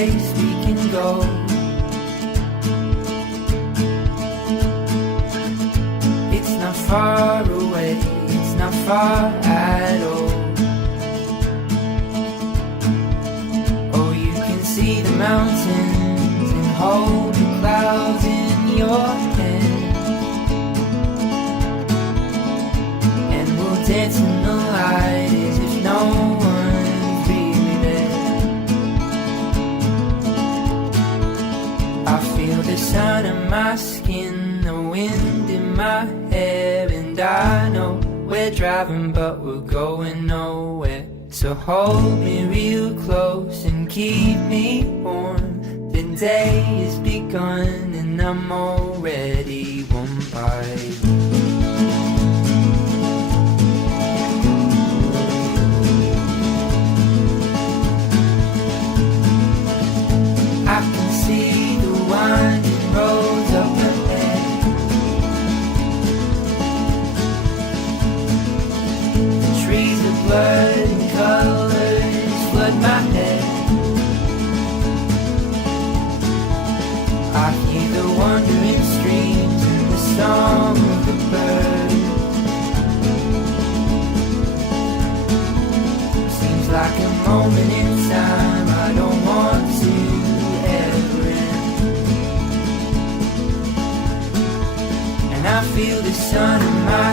place we can go. It's not far away, it's not far at all. Oh, you can see the mountains and hold the clouds in your hand, and we'll dance in the light as if no one's really there. I feel the sun on my skin, the wind in my hair, and I know we're driving but we're going nowhere. So hold me real close and keep me warm. The day has begun and I'm already warm by you. I can see the winding roads up ahead. The trees are blurred and colors flood my head. I hear the wandering streams and the song of the birds. Seems like a moment in time I don't want to ever end. And I feel the sun in my